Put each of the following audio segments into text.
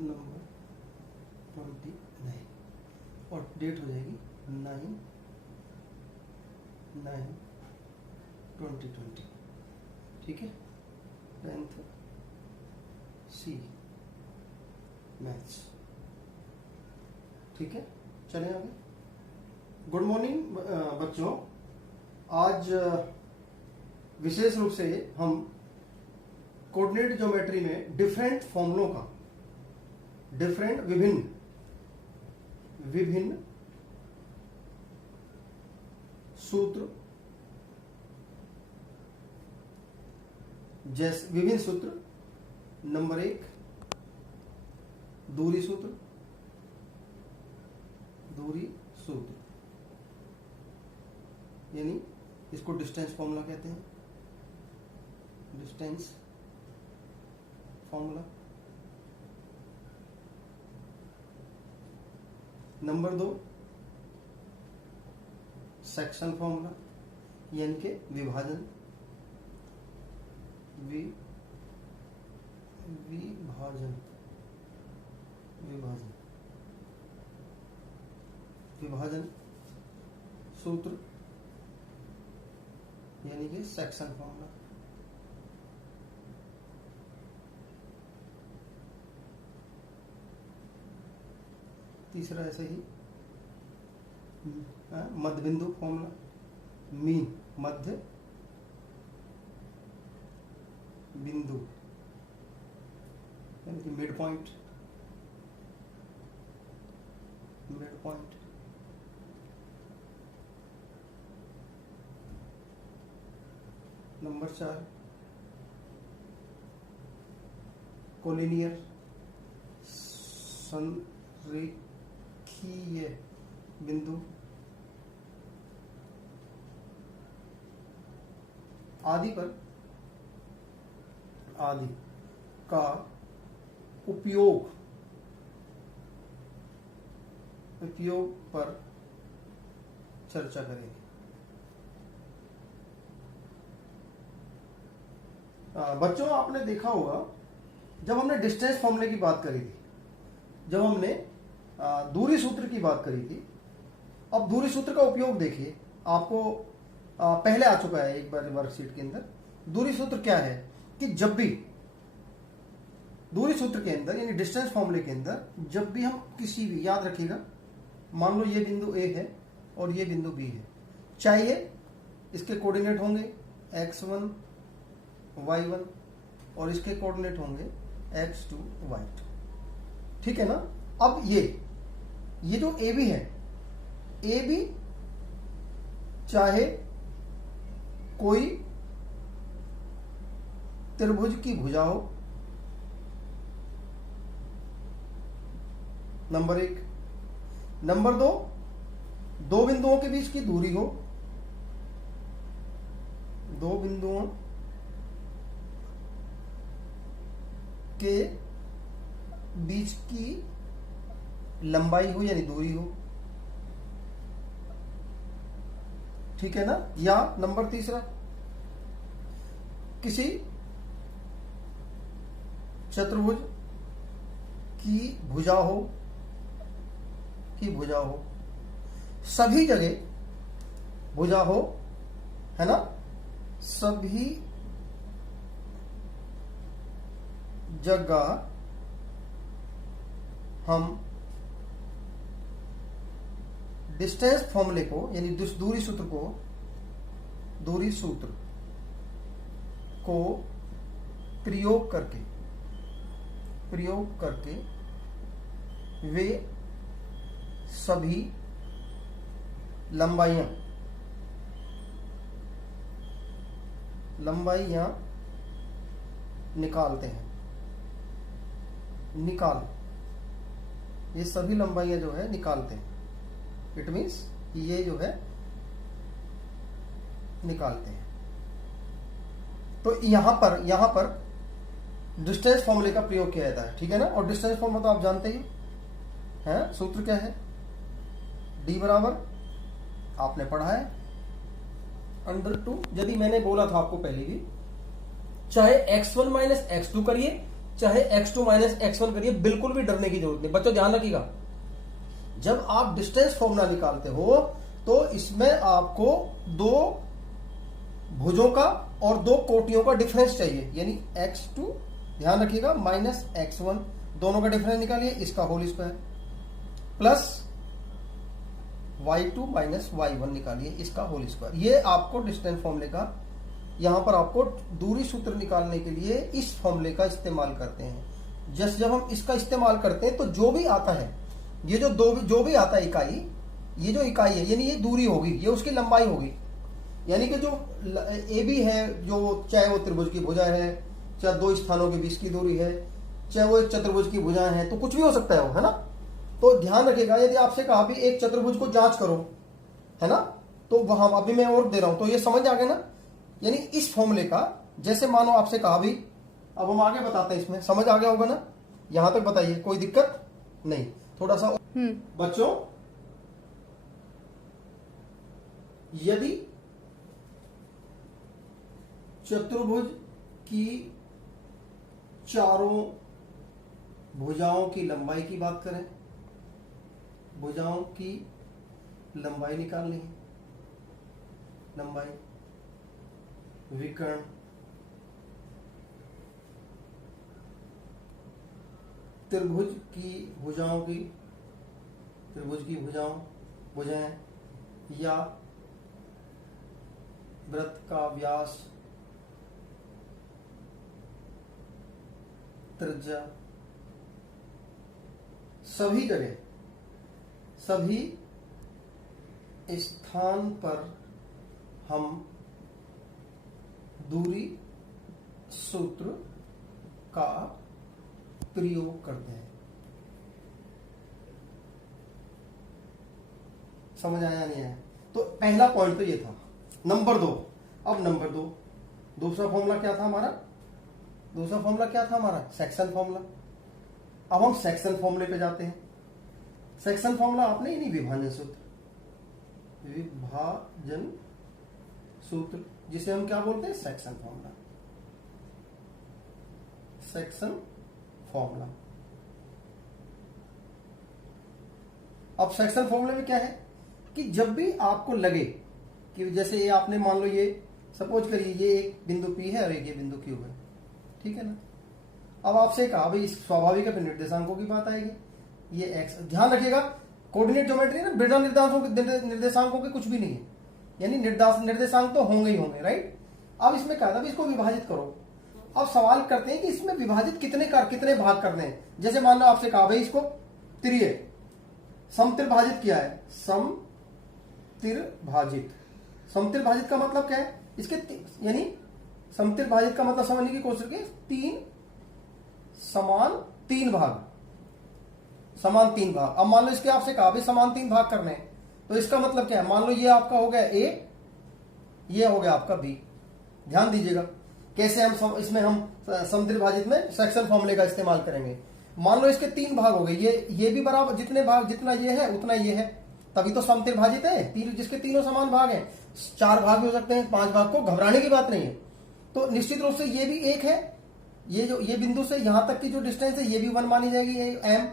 Number 29 और date हो जाएगी 9/9/2020। ठीक है, 10th सी मैथ्स। ठीक है, चलें आगे। गुड मॉर्निंग बच्चों, आज विशेष रूप से हम कोऑर्डिनेट ज्योमेट्री में डिफरेंट फॉर्मूलों का, विभिन्न सूत्र, जैसे विभिन्न सूत्र, नंबर 1 दूरी सूत्र, यानी इसको डिस्टेंस फॉर्मूला कहते हैं, distance formula. Number 2 section formula, यानी कि विभाजन, विभाजन सूत्र, यानी कि सेक्शन फॉर्मूला। तीसरा ऐसे ही मध्य बिंदु फॉर्मूला, मीन, मध्य बिंदु यानी कि मिड पॉइंट। नंबर 4 कोलिनियर, संरेखीय बिंदु। आदि का उपयोग पर चर्चा करेंगे। बच्चों, आपने देखा होगा जब हमने डिस्टेंस फॉर्मूले की बात करी थी, जब हमने दूरी सूत्र की बात करी थी, अब दूरी सूत्र का उपयोग देखिए, आपको पहले आ चुका है एक बार वर्कशीट के अंदर। दूरी सूत्र क्या है कि जब भी दूरी सूत्र के अंदर यानी डिस्टेंस फॉर्मूले के अंदर जब भी हम किसी भी, याद रखिएगा, मान लो ये बिंदु A है और ये बिंदु B है, चाहिए इसके कोऑर्डिनेट होंगे x1 y1 और इसके कोऑर्डिनेट होंगे x2 y2। ठीक है ना। अब ये जो AB है, AB चाहे कोई त्रिभुज की भुजा हो, नंबर 1। नंबर 2 दो बिंदुओं के बीच की दूरी हो, दो बिंदुओं के बीच की लंबाई हो यानी दूरी हो। ठीक है ना। या नंबर 3 किसी चतुर्भुज की भुजा हो, सभी जगह भुजा हो, है ना, सभी जगह हम डिस्टेंस फॉर्मूले को यानी दूरी सूत्र को प्रयोग करके वे सभी लंबाइयां निकालते हैं। ये सभी लंबाइयां जो है निकालते हैं। इट मीन्स ये जो है निकालते हैं। तो यहां पर डिस्टेंस फॉर्मूले का प्रयोग किया जाता है। ठीक है ना। और डिस्टेंस फॉर्मूला तो आप जानते ही हैं, सूत्र क्या है, D बराबर, आपने पढ़ा है, √2। यदि मैंने बोला था आपको पहले भी, चाहे x1 - x2 करिए, चाहे x2 माइनस x1 करिए, बिल्कुल भी डरने की जरूरत नहीं। बच्चों ध्यान रखिएगा, जब आप डिस्टेंस फॉर्मूला निकालते हो तो इसमें आपको दो भुजों का और दो कोटियों का डिफरेंस चाहिए, यानी x2 ध्यान रखिएगा माइनस x1, दोनों का डिफरेंस निकालिए, इसका whole square, plus y2 minus y1 निकालिए, इसका होल स्क्वायर। ये आपको डिस्टेंस फॉर्मूले का, यहां पर आपको दूरी सूत्र निकालने के लिए इस फॉर्मूले का इस्तेमाल करते हैं। जब हम इसका इस्तेमाल करते हैं तो जो भी आता है, ये जो भी आता है इकाई, ये जो इकाई है यानी ये दूरी होगी, ये उसकी लंबाई होगी। यानी कि जो ए बी है, जो चाहे वो त्रिभुज की भुजा है, चाहे दो स्थानों के बीच की दूरी है, चाहे वो एक चतुर्भुज की भुजाएं हैं, तो कुछ भी हो सकता है वो, है ना। तो ध्यान रखिएगा, यदि आपसे कहा भी एक चतुर्भुज को जांच करो, है ना, तो वहां अभी मैं और दे रहा हूं, तो ये समझ आ गया ना। यानी इस फॉर्मूले का, जैसे मानो आपसे कहा भी, अब हम आगे बताते हैं, इसमें समझ आ गया होगा ना, यहां तक बताइए, कोई दिक्कत नहीं। थोड़ा सा बच्चों, यदि चतुर्भुज की चारों भुजाओं की लंबाई की बात करें, भुजाओं की लंबाई निकालनी है, लंबाई, विकर्ण, त्रिभुज की भुजाओं की, त्रिभुज की भुजाएं या वृत्त का व्यास, त्रिज्या, सभी जगह, सभी स्थान पर हम दूरी सूत्र का प्रयोग करते हैं। समझ आया नहीं आया? तो पहला पॉइंट तो ये था। नंबर 2, अब नंबर 2, दूसरा फॉर्मूला क्या था हमारा? दूसरा फॉर्मूला क्या था हमारा? Section formula. अब हम सेक्शन फॉर्मूले पे जाते हैं। सेक्शन फॉर्मूला आपने ही नहीं, विभाजन सूत्र, विभाजन सूत्र जिसे हम क्या बोलते हैं? Section formula, section formula. अब सेक्शन फॉर्मूले में क्या है कि जब भी आपको लगे कि जैसे ये आपने मान लो, ये सपोज करिए ये एक बिंदु P है और एक ये बिंदु Q है, ठीक है ना। अब आपसे कहा भाई स्वाभाविक है, निर्देशांकों की बात आएगी, ये x, ध्यान रखिएगा कोऑर्डिनेट ज्योमेट्री ना बिना निर्देशांकों के कुछ भी नहीं है, यानी निर्देशांक तो होंगे ही होंगे, राइट। अब इसमें क्या था, इसको विभाजित करो। अब सवाल करते हैं कि इसमें विभाजित कितने भाग करने हैं। जैसे मान लो आपसे कहा भाई इसको समत्रिभाजित किया है, समत्रिभाजित। समत्रिभाजित का मतलब क्या है? इसके यानी समत्रिभाजित का मतलब समझने की कोशिश करिए, तीन भाग, समान तीन भाग। अब मान लो इसके आपसे कहा भाई समान तीन भाग करने हैं, तो इसका मतलब क्या है? मान लो ये आपका हो गया A, ये हो गया आपका B। ध्यान दीजिएगा कैसे हम इसमें हम समत्रिभाजित में सेक्शन फॉर्मूले का इस्तेमाल करेंगे। मान लो इसके तीन भाग हो गए, ये भी बराबर, जितने भाग जितना ये है उतना ये है, तभी तो समत्रिभाजित है। जिसके तीनों समान भाग हैं, 4 भाग भी हो सकते हैं, 5 भाग को घबराने की बात नहीं है। तो निश्चित रूप से ये भी एक है, ये बिंदु से यहां तक की जो डिस्टेंस है ये भी 1 मानी जाएगी, ये m,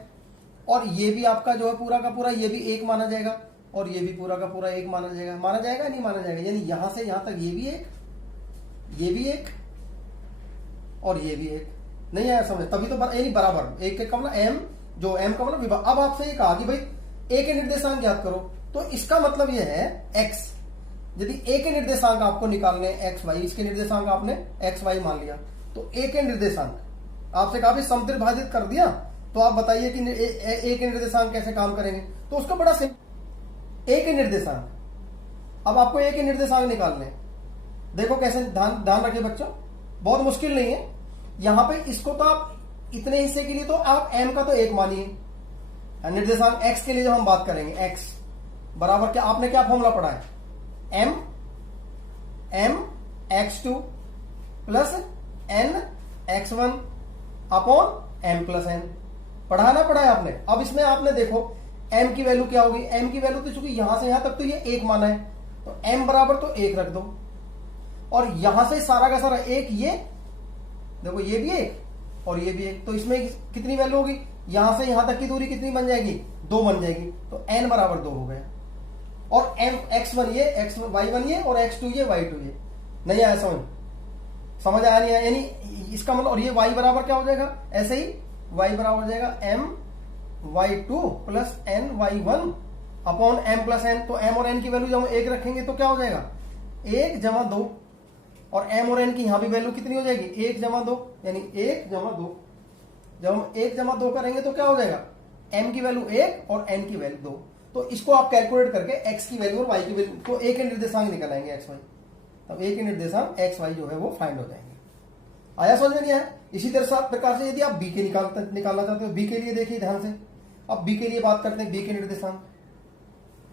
और ये भी आपका जो है पूरा का पूरा ये भी 1 माना जाएगा, और ये भी पूरा का पूरा 1 माना जाएगा। माना जाएगा नहीं माना जाएगा? यानी यहां से यहां तक ये भी एक, ये भी एक, और ये भी एक। नहीं आया समझ? तभी तो यानी बराबर एक का मतलब m, जो m का मतलब विभाग। अब आपसे ये कहा कि भाई a के निर्देशांक ज्ञात करो, तो इसका मतलब ये है x। यदि a के निर्देशांक आपको निकालने x y, इसके निर्देशांक आपने x y मान लिया, तो a के निर्देशांक आपसे कहा भी समत्रिभाजित कर दिया, तो आप बताइए कि a के निर्देशांक कैसे काम करेंगे? तो उसका बड़ा सिंपल, a के निर्देशांक, अब आपको a के निर्देशांक निकालने, देखो कैसे, ध्यान रखिए बच्चों, बहुत मुश्किल नहीं है। यहां पे इसको तो आप इतने हिस्से के लिए तो आप m का तो 1 मानिए, निर्देशांक x के लिए जब हम बात करेंगे, x बराबर क्या, आपने क्या फॉर्मूला पढ़ा है? m x2 plus n x1 upon m plus n, पढ़ा ना पढ़ा है आपने? अब इसमें आपने देखो m की वैल्यू क्या होगी? m की वैल्यू तो चूंकि यहां से यहां तक तो ये 1 माना है, तो m बराबर तो 1 रख दो, और यहां से सारा का सारा 1, ये देखो ये भी 1, और ये भी 1, तो इसमें कितनी वैल्यू होगी, यहां से यहां तक की दूरी कितनी बन जाएगी, 2 बन जाएगी, तो n बराबर 2 हो गया। और m x1 ये, y1 ये, और x2 ये, y2 ये। नहीं आया समझ आया नहीं आया, यानी इसका मतलब, और ये y बराबर क्या हो जाएगा, ऐसे ही y बराबर हो जाएगा m y2 plus n y1 upon m plus n। तो m और n की वैल्यू जब हम 1 रखेंगे तो क्या हो जाएगा, 1 जमा 2, और m और n की यहां भी वैल्यू कितनी हो जाएगी, 1 जमा 2, यानी 1 जमा 2। जब हम 1 जमा 2 करेंगे तो क्या हो जाएगा, m की वैल्यू 1 और n की वैल्यू 2। तो इसको आप कैलकुलेट करके x की वैल्यू और y की वैल्यू, तो a के निर्देशांक निकल आएंगे x y, तब a के निर्देशांक x y जो है वो फाइंड हो जाएंगे। आया समझ में नहीं आया। इसी तरह प्रकार से यदि आप b के निकालना चाहते हो, b के लिए देखिए ध्यान से, अब b के लिए बात करते हैं, b के निर्देशांक,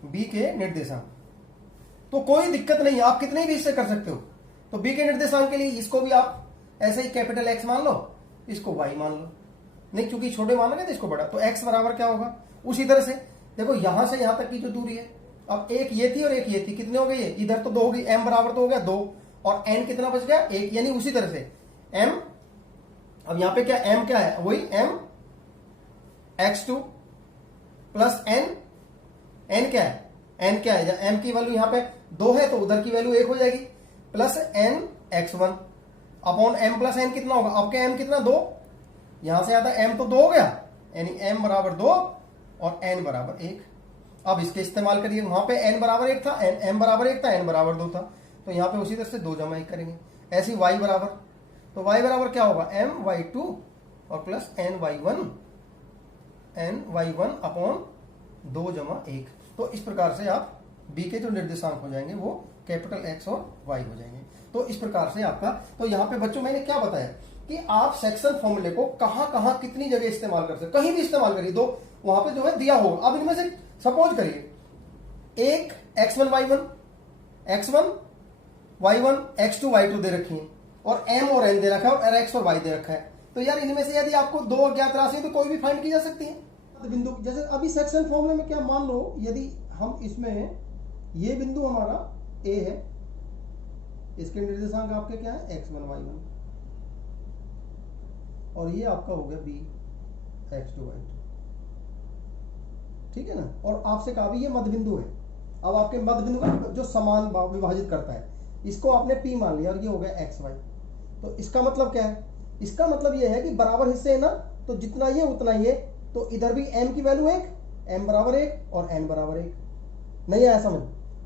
b के निर्देशांक तो कोई दिक्कत नहीं है, आप कितने भी इससे कर सकते हो। तो b के निर्देशांक के लिए इसको भी आप ऐसे ही कैपिटल X मान लो, इसको y मान लो, नहीं क्योंकि छोटे मानोगे तो इसको बड़ा, तो x बराबर क्या होगा, उसी तरह से देखो यहां से यहां तक की जो दूरी है, अब एक ये थी और एक ये थी, कितने हो गए ये, इधर तो 2 हो गई, m बराबर तो हो गया 2, और n कितना बच गया 1, यानी उसी तरह से m, अब यहां पे क्या m क्या है, वही m x2 प्लस n क्या है, n क्या है, m की वैल्यू यहां पे 2 है तो उधर की वैल्यू 1 हो जाएगी, plus n x1 upon m plus n कितना होगा, आपके m कितना 2, यहां से आता m तो 2 हो गया, यानी m बराबर 2 और n बराबर 1। अब इसके इस्तेमाल करिए, वहां पे n बराबर 1 था, m बराबर 1 था, n बराबर 2 था, तो यहां पे उसी तरह से 2 जमा 1 करेंगे। ऐसी y बराबर, तो y बराबर क्या होगा, m y2 और प्लस n y1 अपॉन 2 जमा 1। तो इस प्रकार से आप b के जो निर्देशांक हो जाएंगे वो कैपिटल X और y हो जाएंगे। तो इस प्रकार से आपका, तो यहां पे बच्चों मैंने क्या बताया कि आप सेक्शन फॉर्मूले को कहां कहां कितनी जगह इस्तेमाल कर सकते, कहीं भी इस्तेमाल करिए, दो वहां पे जो है दिया होगा। अब इनमें से सपोज करिए एक x1 y1 x2 y2 दे रखी है, और m और n दे रखा है, और x और y दे रखा है, तो यार इनमें से यदि आपको 2 अज्ञात राशि तो कोई भी फाइंड की जा सकती है। बिंदु जैसे अभी सेक्शन फॉर्मूले में क्या, मान लो यदि हम इसमें ये बिंदु हमारा a है, इसके निर्देशांक आपके क्या है x1 y1, और ये आपका हो गया b x2 y2, ठीक है ना। और आपसे कहा भी ये मध्य बिंदु है, अब आपके मध्य बिंदु का जो समान विभाजित करता है, इसको आपने p मान लिया, और ये हो गया xy। तो इसका मतलब क्या है, इसका मतलब ये है कि बराबर हिस्से है ना, तो जितना ये उतना ये, तो इधर भी m की वैल्यू 1, m बराबर 1 और n बराबर 1। नहीं आया समझ,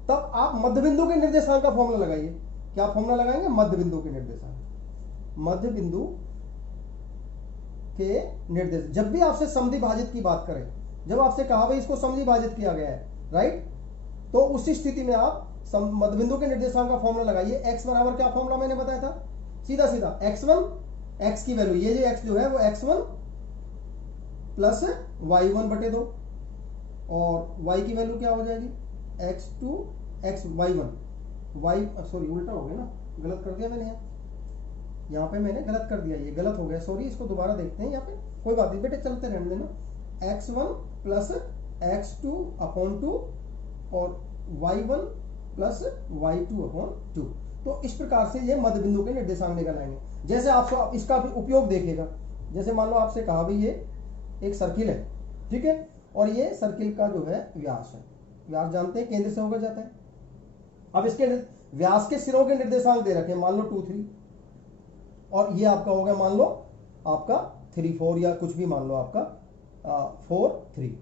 तब आप मध्य बिंदु के निर्देशांक का फॉर्मूला लगाइए। क्या फॉर्मूला लगाएंगे, मध्य बिंदु के निर्देशांक, मध्य बिंदु के निर्देश। जब भी आपसे समद्वि भाजित की बात करें, जब आपसे कहा भाई इसको समद्वि भाजित किया गया है, राइट, तो उसी स्थिति में आप मध्य बिंदु के निर्देशांक का फॉर्मूला लगाइए। x बराबर क्या फॉर्मूला मैंने बताया था, सीधा सीधा x1, x की वैल्यू ये जो x जो है वो x1 प्लस y1 बटे 2, और y की वैल्यू क्या हो जाएगी x2 x y1 y, sorry उल्टा हो गया ना, गलत कर दिया मैंने, यहाँ पे मैंने गलत कर दिया, ये गलत हो गया, सॉरी, इसको दोबारा देखते हैं। यहाँ पे कोई बात नहीं बेटे, चलते रहने देना, x1 प्लस x2 अपॉन 2 और y1 प्लस y2 अपॉन 2। तो इस प्रकार से ये मध्य बिंदु के निर्देशांक निकल आएंगे। जैसे आप इसका भी उपयोग देखेगा, जैसे मान लो आपसे कहा भाई ये एक सर्किल है, ठीक है, और ये सर्किल का जो है व्यास है, व्यास जानते हैं केंद्र से होकर जाता है। अब इसके व्यास के सिरों के निर्देशांक दे रखे, मान लो 2 3, और ये आपका हो गया मान लो आपका 3 4, या कुछ भी मान लो आपका 4 3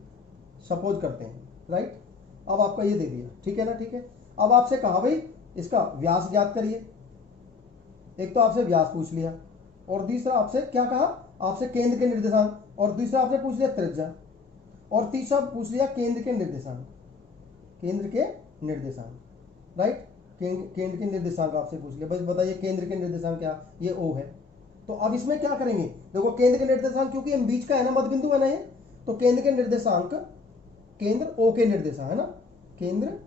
सपोज करते हैं, राइट। अब आपका ये दे दिया, ठीक है ना, ठीक है। अब आपसे कहा भाई इसका व्यास ज्ञात करिए, एक तो आपसे व्यास पूछ लिया, और दूसरा आपसे क्या कहा, आपसे केंद्र के निर्देशांक, और दूसरा आपसे पूछ लिया त्रिज्या, और तीसरा पूछ लिया केंद्र के निर्देशांक, केंद्र के निर्देशांक, राइट, केंद्र के निर्देशांक आपसे पूछ लिया। बस बताइए केंद्र के निर्देशांक क्या, ये O है। तो अब इसमें क्या करेंगे, देखो केंद्र के निर्देशांक क्योंकि हम बीच का है ना, मध्य बिंदु है ना ये, तो केंद्र के निर्देशांक, केंद्र O के निर्देशांक है ना, केंद्र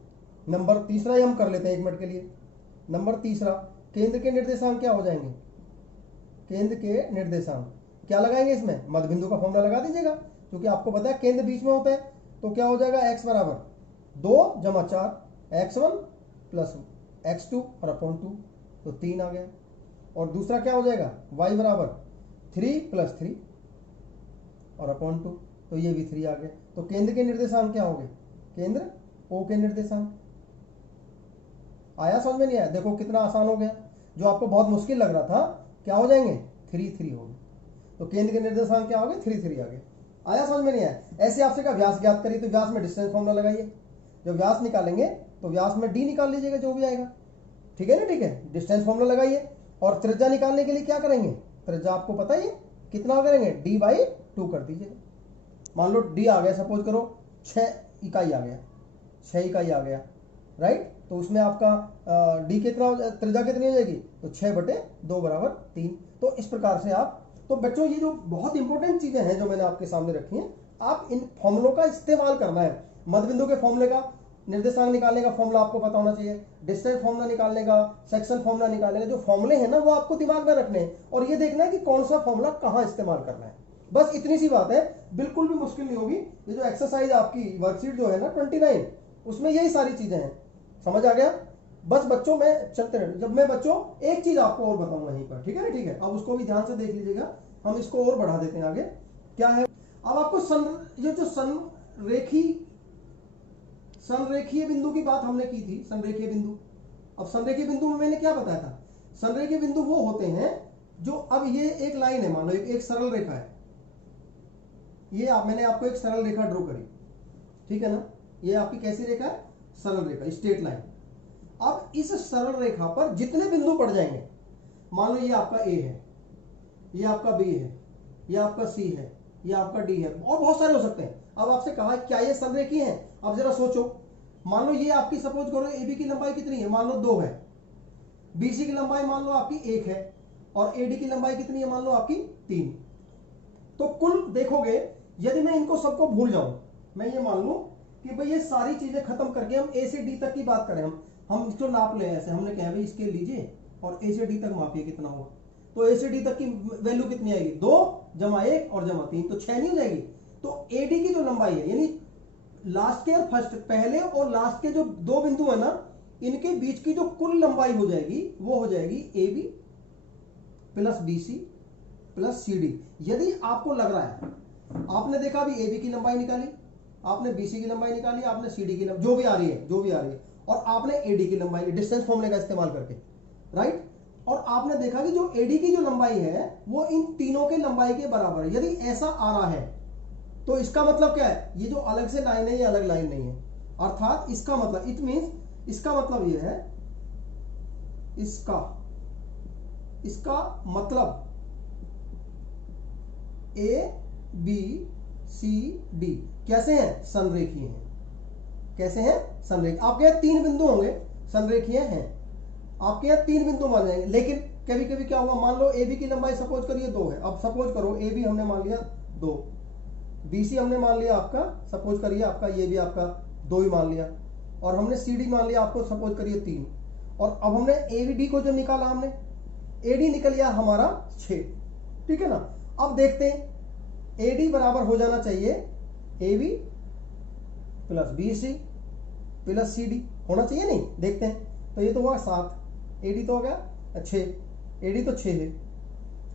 नंबर तीसरा ही हम कर लेते हैं 1 मिनट के लिए, नंबर तीसरा केंद्र के निर्देशांक क्या हो जाएंगे, केंद्र के निर्देशांक क्या लगाएंगे इसमें, मध्य बिंदु का फॉर्मूला लगा दीजिएगा, क्योंकि आपको पता है केंद्र बीच में होता है। तो क्या हो जाएगा, x बराबर 2 जमा 4 x1 प्लस x2 और अपॉन 2, तो 3 आ गया। और दूसरा क्या हो जाएगा, y बराबर 3 + 3 और अपॉन 2, तो ये भी 3 आ गया। तो केंद्र के निर्देशांक क्या हो गए? केंद्र ओ के निर्देशांक। आया समझ में? नहीं आया? देखो कितना आसान हो गया। जो आपको बहुत मुश्किल लग रहा था क्या हो जाएंगे? 3 3 हो गए। तो केंद्र के निर्देशांक क्या हो गए? 3 3 आ गए। आया समझ में? नहीं आया? ऐसे आपसे का व्यास ज्ञात करिए, तो व्यास में डिस्टेंस फॉर्मूला लगाइए। जब व्यास निकालेंगे तो व्यास में डी निकाल लीजिएगा, जो भी आएगा। ठीक है ना? ठीक है, डिस्टेंस फॉर्मूला लगाइए। और त्रिज्या निकालने के लिए क्या करेंगे? त्रिज्या आपको पता ही है कितना करेंगे? d/2 कर दीजिएगा। मान लो d आ गया, सपोज करो 6 इकाई आ गया, 6 इकाई आ गया, राइट। तो उसमें आपका d कितना, त्रिज्या कितनी हो जाएगी? तो 6/2 = 3। तो इस प्रकार से आप, तो बच्चों ये जो बहुत इंपॉर्टेंट चीजें हैं जो मैंने आपके सामने रखी हैं, आप इन फॉर्मूलों का इस्तेमाल करना है। मध्य बिंदु के फॉर्मूले का, निर्देशांक निकालने का फॉर्मूला आपको पता होना चाहिए, डिस्टेंस फॉर्मूला निकालने का, सेक्शन फॉर्मूला निकालने का, जो फॉर्मूले हैं ना वो आपको दिमाग में रखने हैं, और ये देखना है कि कौन सा फॉर्मूला कहाँ इस्तेमाल करना है। बस इतनी सी बात है, बिल्कुल भी मुश्किल नहीं होगी। ये जो एक्सरसाइज आपकी वर्कशीट जो है ना 29, उसमें यही सारी चीजें हैं। समझ आ गया? बस बच्चों में चलते रहे। जब मैं बच्चों एक चीज आपको और बताऊंगा यहीं पर, ठीक है ना? ठीक है, अब उसको भी ध्यान से देख लीजिएगा। हम इसको और बढ़ा देते हैं आगे। क्या है अब आपको ये जो संरेखीय बिंदु की बात हमने की थी, संरेखीय बिंदु। अब संरेखीय बिंदु में मैंने क्या बताया था? संरेखीय बिंदु वो होते हैं जो, अब ये एक लाइन है, मान लो एक सरल रेखा है, ये मैंने आपको एक सरल रेखा ड्रॉ करी, ठीक है ना? ये आपकी कैसी रेखा है? सरल रेखा, स्ट्रेट लाइन। अब इस सरल रेखा पर जितने बिंदु पड़ जाएंगे, मान लो ये आपका ए है, ये आपका बी है, ये आपका सी है, ये आपका डी है, और बहुत सारे हो सकते हैं। अब आपसे कहा क्या ये संरेखीय है? अब जरा सोचो, मान लो ये आपकी, सपोज करो ए बी की लंबाई कितनी है? मान लो 2 है। बी सी की लंबाई मान लो आपकी 1 है, और ए डी की लंबाई कितनी है? मान लो आपकी 3। तो कुल देखोगे, यदि मैं इनको सबको भूल जाऊं, मैं ये मान लूं कि भाई ये सारी चीजें खत्म करके हम ए से डी तक की बात करें, हम इसको नाप ले। ऐसे हमने कहा भाई इसके लीजिए और ए से डी तक मापिए कितना हुआ। तो ए से डी तक की वैल्यू कितनी आएगी? 2 + 1 और +3, तो 6 नहीं हो जाएगी? तो ए डी की जो लंबाई है, यानी लास्ट के और फर्स्ट, पहले और लास्ट के जो 2 बिंदु है ना, इनके बीच की जो कुल लंबाई हो जाएगी वो हो जाएगी A B + B C + C D. यदि आपको लग रहा है, आपने देखा अभी ए बी की लंबाई निकाली, आपने बी सी की लंबाई निकाली, आपने सी डी की लंबाई, जो भी आ रही है, और आपने ए डी की लंबाई डिस्टेंस फॉर्मूले का इस्तेमाल करके, राइट, और आपने देखा कि जो ए डी की जो लंबाई है वो इन तीनों के लंबाई के बराबर है। यदि ऐसा आ रहा है तो इसका मतलब क्या है? ये जो अलग से लाइन है ये अलग लाइन नहीं है, अर्थात इसका मतलब, इट मींस, इसका मतलब ये है, इसका मतलब ए बी सी डी कैसे हैं? संरेखीय हैं। कैसे हैं? संरेखीय। आपके यहाँ 3 बिंदु होंगे, संरेखीय हैं। आपके यहाँ 3 बिंदु मान जाएंगे, लेकिन कभी कभी क्या होगा, मान लो ए बी की लंबाई सपोज करिए 2 है। अब सपोज करो ए बी हमने मान लिया 2, बी सी हमने मान लिया आपका, सपोज करिए आपका ये भी आपका 2 ही मान लिया, और हमने सी डी मान लिया आपको, सपोज करिए 3। और अब हमने ए डी को जो निकाला, हमने ए डी निकल गया हमारा 6, ठीक है ना? अब देखते हैं, ए डी बराबर हो जाना चाहिए A B + B C + C D, होना चाहिए नहीं? देखते हैं। तो ये तो हुआ 7, ए डी तो हो गया 6, ए डी तो 6 है,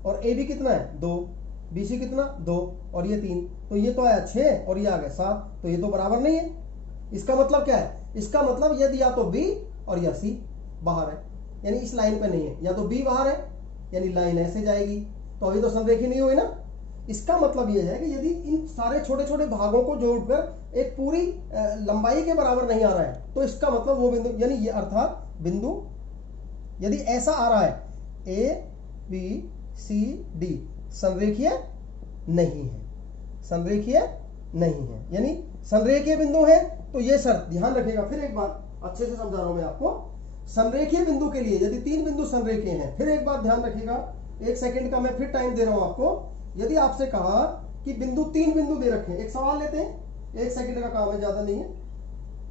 और ए बी कितना है? 2, बी सी कितना? 2, और ये 3, तो ये तो आया 6 और ये आ गया 7, तो ये तो बराबर नहीं है। इसका मतलब क्या है? इसका मतलब यदि या तो बी और या सी बाहर है, यानी इस लाइन पे नहीं है, या तो बी बाहर है यानी लाइन ऐसे जाएगी, तो अभी तो संरेखीय नहीं हुई ना। इसका मतलब यह है कि यदि इन सारे छोटे छोटे भागों को जोड़कर एक पूरी लंबाई के बराबर नहीं आ रहा है, तो इसका मतलब वो बिंदु, यानी ये अर्थात बिंदु यदि ऐसा आ रहा है ए बी सी डी, संरेखीय नहीं है, संरेखीय नहीं है, यानी संरेखीय बिंदु है। तो ये शर्त ध्यान रखिएगा। फिर एक बार अच्छे से समझा रहा हूं मैं आपको, संरेखीय बिंदु के लिए यदि 3 बिंदु संरेखीय हैं, फिर एक बात ध्यान रखिएगा, 1 सेकंड का मैं फिर टाइम दे रहा हूं आपको। यदि आपसे कहा कि 3 बिंदु दे रखे हैं, एक सवाल लेते हैं, 1 सेकंड का काम है, ज्यादा नहीं है,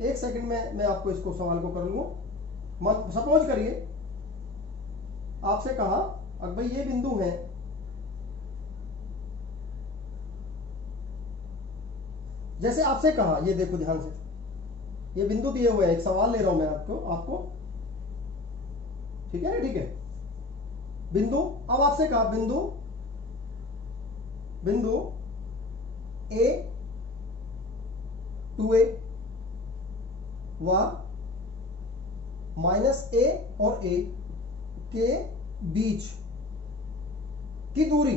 1 सेकंड में मैं आपको इसको सवाल को कर लूंगा। सपोज करिए आपसे कहा अब भाई ये बिंदु है, जैसे आपसे कहा, ये देखो ध्यान से, ये बिंदु दिए हुए हैं, एक सवाल ले रहा हूं मैं आपको, ठीक है ना? ठीक है, बिंदु, अब आपसे कहा बिंदु बिंदु ए 2a व माइनस ए और ए के बीच की दूरी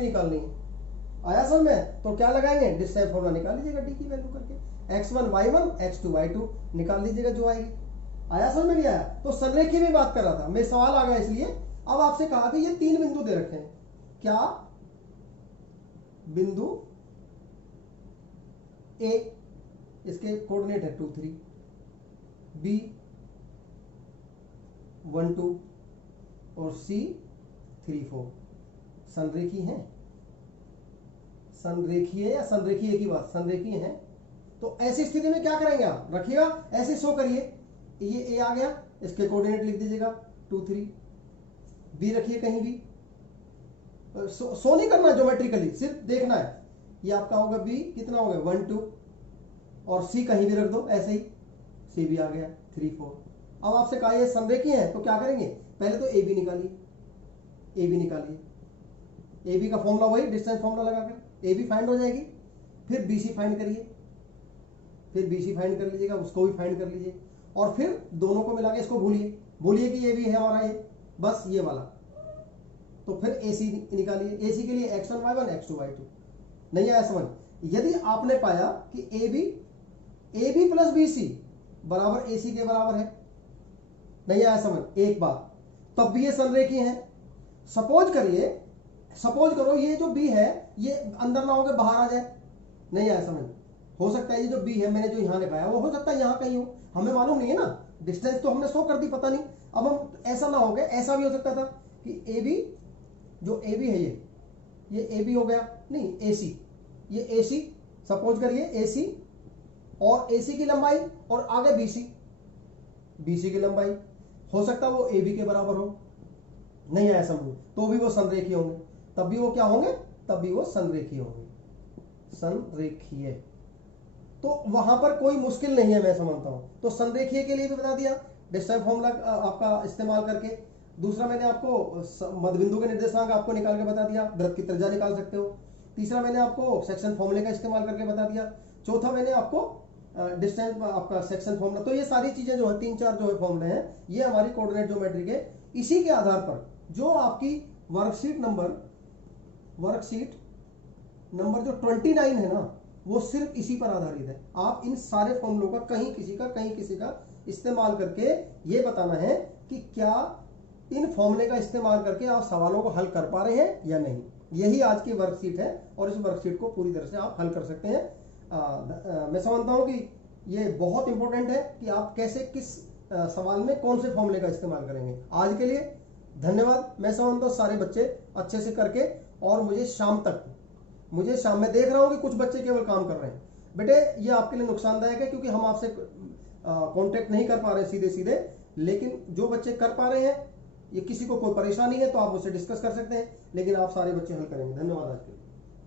निकालनी है। आया समझ में? तो क्या लगाएंगे? डिस्टेंस फॉर्मूला निकाल लीजिएगा डी की वैल्यू करके, x1 y1 x2 y2 निकाल लीजिएगा जो आएगी। आया समझ में? नहीं आया? तो संरेखीय में बात कर रहा था मैं, सवाल आ गया इसलिए। अब आपसे कहा कि ये 3 बिंदु दे रखे हैं, क्या बिंदु ए, इसके कोऑर्डिनेट है 2 3, बी 1 2 और सी 3 4, संरेखीय है। संरेखीय या संरेखीय की बात, संरेखीय है। तो ऐसी स्थिति में क्या करेंगे आप? रखिएगा ऐसे, शो करिए, ये ए आ गया, इसके कोऑर्डिनेट लिख दीजिएगा 2 3, बी रखिए कहीं भी, शो नहीं करना ज्योमेट्रिकली, सिर्फ देखना है। ये आपका होगा बी, कितना हो गया 1 2, और सी कहीं भी रख दो ऐसे ही, सी भी आ गया 3 4। अब आपसे कहा ये संरेखीय है तो क्या करेंगे? पहले तो ए बी निकालिए, ए बी निकालिए, ए बी का फॉर्मूला वही डिस्टेंस फॉर्मूला लगाकर ए बी फाइंड हो जाएगी। फिर बी सी फाइंड करिए, फिर बी सी फाइंड कर लीजिएगा, उसको भी फाइंड कर लीजिए, और फिर दोनों को मिला के इसको भूलिए कि ये भी है हमारा, ये बस ये वाला। तो फिर ए सी निकालिए, ए सी के लिए x1 y1 x2 y2। नहीं आया समझ? यदि आपने पाया कि A B plus B C बराबर ए सी के बराबर है, नहीं आया समझ? एक बात, तब भी ये संरेखीय है। सपोज करो ये जो बी है ये अंदर ना होकर बाहर आ जाए, नहीं आया समझ? हो सकता है ये जो बी है मैंने जो यहां लिखाया वो हो सकता है यहां कहीं हो, हमें मालूम नहीं है ना, डिस्टेंस तो हमने शो कर दी, पता नहीं। अब हम ऐसा ना हो गया, ऐसा भी हो सकता था कि ए बी, जो ए बी है ये ए बी हो गया, नहीं ए सी, ये ए सी, सपोज करिए ए सी, और ए सी की लंबाई और आगे बी सी की लंबाई, हो सकता है वो ए बी के बराबर हो, नहीं आया समझ? तो भी वो संरेखीय होंगे, तब भी वो क्या होंगे? तब भी वो संरेखीय होंगे, संरेखीय। तो वहां पर कोई मुश्किल नहीं है, मैं समझता हूं। तो संरेखीय के लिए भी बता दिया डिस्टेंस फॉर्मूला आपका इस्तेमाल करके। दूसरा मैंने आपको मध्यबिंदु के निर्देशांक आपको निकाल के बता दिया, वृत्त की त्रिज्या निकाल सकते हो। तीसरा मैंने आपको सेक्शन फॉर्मूले का इस्तेमाल करके बता दिया। चौथा मैंने आपको डिस्टेंस आपका सेक्शन फॉर्मूला। तो ये सारी चीजें जो है 3-4 जो है फॉर्मूले हैं, ये हमारी कोऑर्डिनेट ज्योमेट्री के। इसी के आधार पर जो आपकी वर्कशीट नंबर जो 29 है ना, वो सिर्फ इसी पर आधारित है। आप इन सारे फॉर्मूलों का कहीं किसी का इस्तेमाल करके ये बताना है कि क्या इन फॉर्मूले का इस्तेमाल करके आप सवालों को हल कर पा रहे हैं या नहीं। यही आज की वर्कशीट है, और इस वर्कशीट को पूरी तरह से आप हल कर सकते हैं। मैं समझता हूं कि ये बहुत इंपॉर्टेंट है कि आप कैसे किस सवाल में कौन से फॉर्मूले का इस्तेमाल करेंगे। आज के लिए धन्यवाद। मैं समझता हूं सारे बच्चे अच्छे से करके, और मुझे शाम में देख रहा हूं कि कुछ बच्चे केवल काम कर रहे हैं। बेटे ये आपके लिए नुकसानदायक है, क्योंकि हम आपसे कांटेक्ट नहीं कर पा रहे सीधे, लेकिन जो बच्चे कर पा रहे हैं, ये किसी को कोई परेशानी है तो आप मुझसे डिस्कस कर सकते हैं, लेकिन आप सारे बच्चे हल करेंगे। धन्यवाद आज के लिए।